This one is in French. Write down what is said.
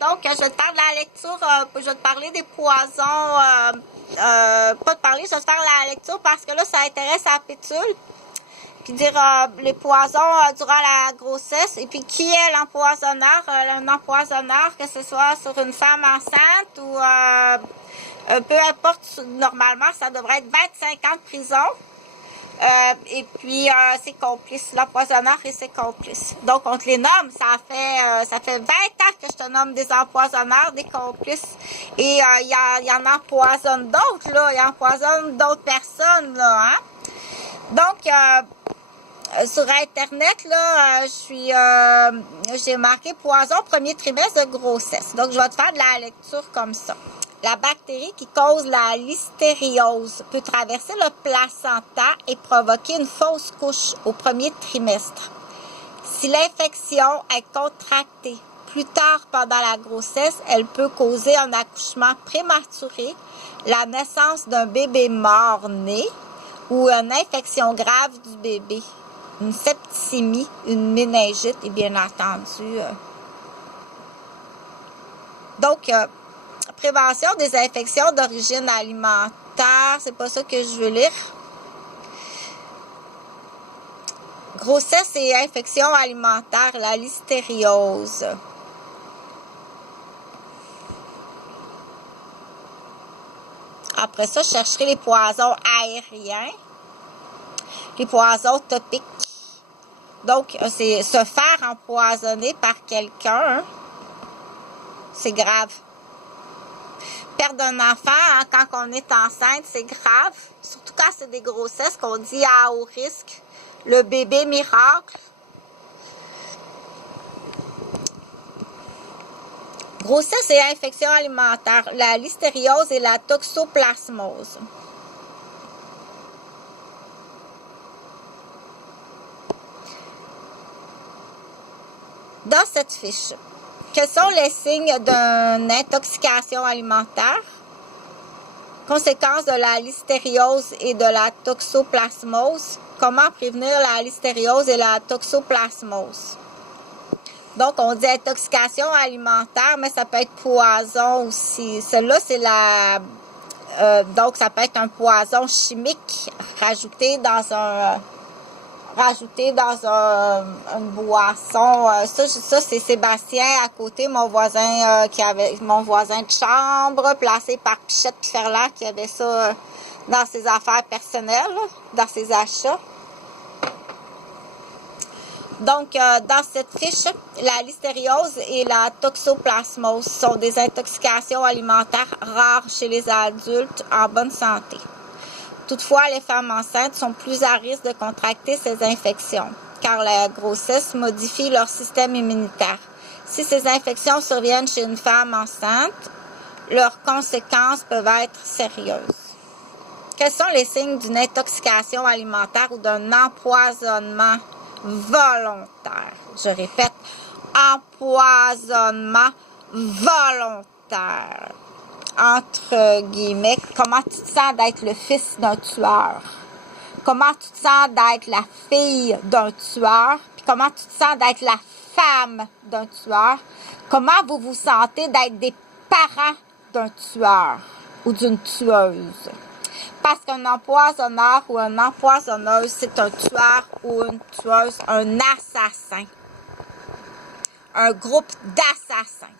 Donc, je vais te faire de la lecture, je vais te parler des poisons, pas te parler, je vais te faire la lecture parce que là, ça intéresse à la pétule. Puis dire les poisons durant la grossesse. Et puis, qui est l'empoisonneur? Un empoisonneur, que ce soit sur une femme enceinte ou peu importe, normalement, ça devrait être 25 ans de prison. Et puis, ses complices, l'empoisonneur et ses complices. Donc, on te les nomme. Ça fait 20 ans que je te nomme des empoisonneurs, des complices. Et il y en empoisonne d'autres, là. Il empoisonne d'autres personnes, là, hein. Donc, sur Internet, là, j'ai marqué poison premier trimestre de grossesse. Donc, je vais te faire de la lecture comme ça. La bactérie qui cause la listériose peut traverser le placenta et provoquer une fausse couche au premier trimestre. Si l'infection est contractée plus tard pendant la grossesse, elle peut causer un accouchement prématuré, la naissance d'un bébé mort-né ou une infection grave du bébé, une septicémie, une méningite et bien entendu. Donc, prévention des infections d'origine alimentaire, c'est pas ça que je veux lire. Grossesse et infections alimentaires, la listériose. Après ça, je chercherai les poisons aériens, les poisons topiques. Donc, c'est se faire empoisonner par quelqu'un, hein, c'est grave. Perdre un enfant, hein, quand on est enceinte, c'est grave. Surtout quand c'est des grossesses qu'on dit à haut risque. Le bébé miracle. Grossesse et infection alimentaire, la listériose et la toxoplasmose. Dans cette fiche, quels sont les signes d'une intoxication alimentaire? Conséquences de la listériose et de la toxoplasmose. Comment prévenir la listériose et la toxoplasmose? Donc, on dit intoxication alimentaire, mais ça peut être poison aussi. Celle-là, c'est la... donc, ça peut être un poison chimique rajouté dans une boisson. Ça c'est Sébastien à côté, mon voisin de chambre, placé par Pichette Ferland, qui avait ça dans ses affaires personnelles, dans ses achats. Donc, dans cette fiche, la listériose et la toxoplasmose sont des intoxications alimentaires rares chez les adultes en bonne santé. Toutefois, les femmes enceintes sont plus à risque de contracter ces infections, car la grossesse modifie leur système immunitaire. Si ces infections surviennent chez une femme enceinte, leurs conséquences peuvent être sérieuses. Quels sont les signes d'une intoxication alimentaire ou d'un empoisonnement volontaire? Je répète, empoisonnement volontaire. Entre guillemets, comment tu te sens d'être le fils d'un tueur? Comment tu te sens d'être la fille d'un tueur? Puis comment tu te sens d'être la femme d'un tueur? Comment vous vous sentez d'être des parents d'un tueur ou d'une tueuse? Parce qu'un empoisonneur ou une empoisonneuse, c'est un tueur ou une tueuse, un assassin. Un groupe d'assassins.